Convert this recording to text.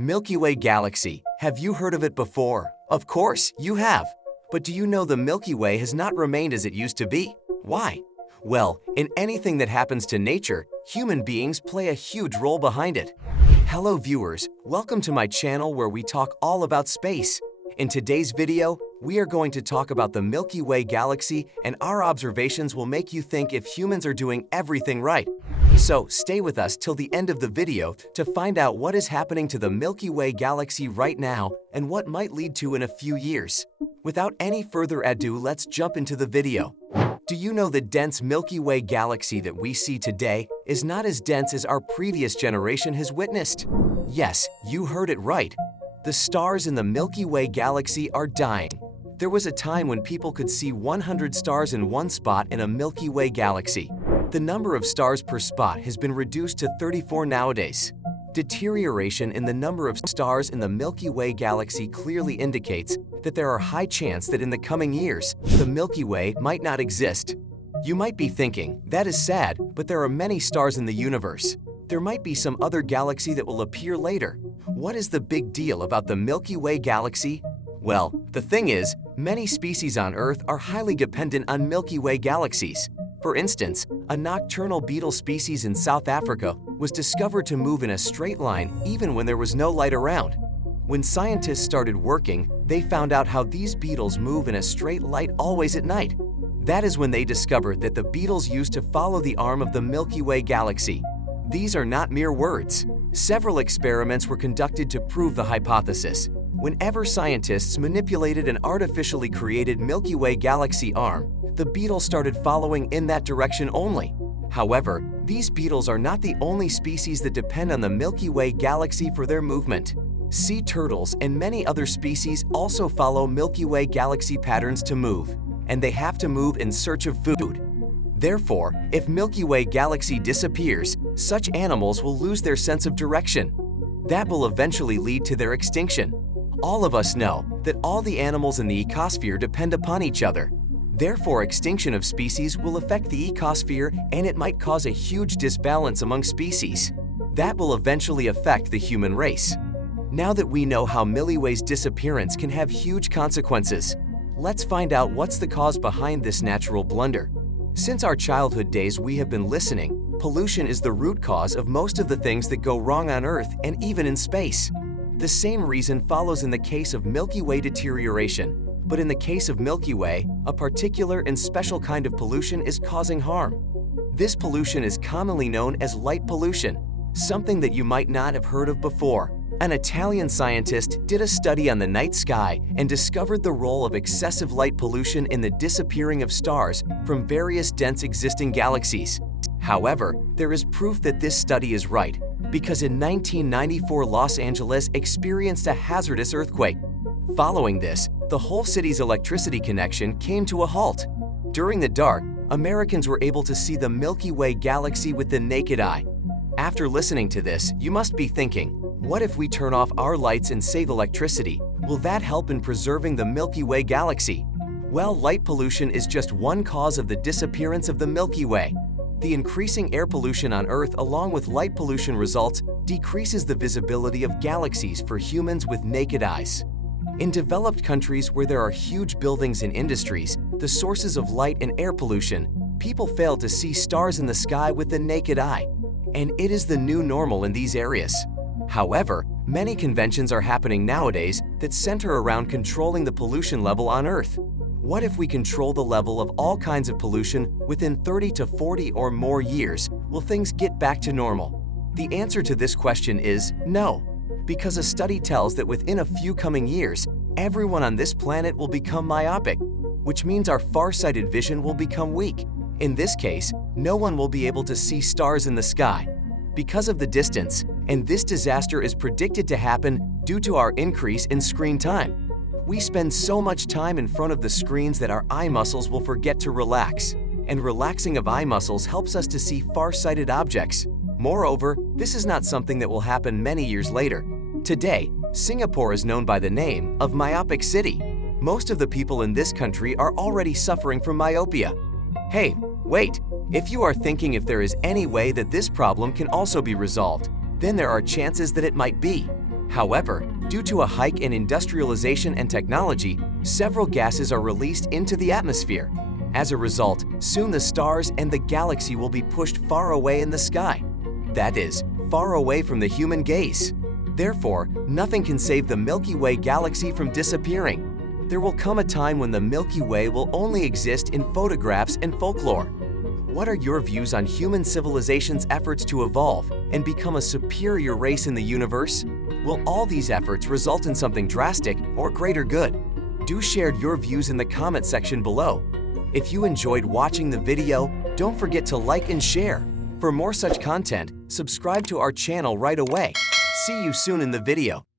Milky Way galaxy. Have you heard of it before? Of course, you have. But do you know the Milky Way has not remained as it used to be? Why? Well, in anything that happens to nature, human beings play a huge role behind it. Hello viewers, welcome to my channel where we talk all about space. In today's video, we are going to talk about the Milky Way galaxy, and our observations will make you think if humans are doing everything right. So stay with us till the end of the video to find out what is happening to the Milky Way galaxy right now and what might lead to in a few years. Without any further ado, let's jump into the video. Do you know the dense Milky Way galaxy that we see today is not as dense as our previous generation has witnessed? Yes, you heard it right. The stars in the Milky Way galaxy are dying. There was a time when people could see 100 stars in one spot in a Milky Way galaxy. The number of stars per spot has been reduced to 34 nowadays. Deterioration in the number of stars in the Milky Way galaxy clearly indicates that there are high chance that in the coming years, the Milky Way might not exist. You might be thinking, that is sad, but there are many stars in the universe. There might be some other galaxy that will appear later. What is the big deal about the Milky Way galaxy? Well, the thing is, many species on Earth are highly dependent on Milky Way galaxies. For instance, a nocturnal beetle species in South Africa was discovered to move in a straight line even when there was no light around. When scientists started working, they found out how these beetles move in a straight line always at night. That is when they discovered that the beetles used to follow the arm of the Milky Way galaxy. These are not mere words. Several experiments were conducted to prove the hypothesis. Whenever scientists manipulated an artificially created Milky Way galaxy arm, the beetles started following in that direction only. However, these beetles are not the only species that depend on the Milky Way galaxy for their movement. Sea turtles and many other species also follow Milky Way galaxy patterns to move, and they have to move in search of food. Therefore, if Milky Way galaxy disappears, such animals will lose their sense of direction. That will eventually lead to their extinction. All of us know that all the animals in the ecosphere depend upon each other. Therefore, extinction of species will affect the ecosphere, and it might cause a huge disbalance among species. That will eventually affect the human race. Now that we know how Milky Way's disappearance can have huge consequences, let's find out what's the cause behind this natural blunder. Since our childhood days, we have been listening, pollution is the root cause of most of the things that go wrong on Earth and even in space. The same reason follows in the case of Milky Way deterioration. But in the case of Milky Way, a particular and special kind of pollution is causing harm. This pollution is commonly known as light pollution, something that you might not have heard of before. An Italian scientist did a study on the night sky and discovered the role of excessive light pollution in the disappearing of stars from various dense existing galaxies. However, there is proof that this study is right, because in 1994 Los Angeles experienced a hazardous earthquake. Following this, the whole city's electricity connection came to a halt. During the dark, Americans were able to see the Milky Way galaxy with the naked eye. After listening to this, you must be thinking, what if we turn off our lights and save electricity? Will that help in preserving the Milky Way galaxy? Well, light pollution is just one cause of the disappearance of the Milky Way. The increasing air pollution on Earth along with light pollution results decreases the visibility of galaxies for humans with naked eyes. In developed countries where there are huge buildings and industries, the sources of light and air pollution, people fail to see stars in the sky with the naked eye. And it is the new normal in these areas. However, many conventions are happening nowadays that center around controlling the pollution level on Earth. What if we control the level of all kinds of pollution within 30 to 40 or more years? Will things get back to normal? The answer to this question is no, because a study tells that within a few coming years, everyone on this planet will become myopic, which means our far-sighted vision will become weak. In this case, no one will be able to see stars in the sky because of the distance, and this disaster is predicted to happen due to our increase in screen time. We spend so much time in front of the screens that our eye muscles will forget to relax, and relaxing of eye muscles helps us to see far-sighted objects. Moreover, this is not something that will happen many years later. Today, Singapore is known by the name of Myopic City. Most of the people in this country are already suffering from myopia. Hey, wait! If you are thinking if there is any way that this problem can also be resolved, then there are chances that it might be. However, due to a hike in industrialization and technology, several gases are released into the atmosphere. As a result, soon the stars and the galaxy will be pushed far away in the sky. That is, far away from the human gaze. Therefore, nothing can save the Milky Way galaxy from disappearing. There will come a time when the Milky Way will only exist in photographs and folklore. What are your views on human civilization's efforts to evolve and become a superior race in the universe? Will all these efforts result in something drastic or greater good? Do share your views in the comment section below. If you enjoyed watching the video, don't forget to like and share. For more such content, subscribe to our channel right away. See you soon in the video.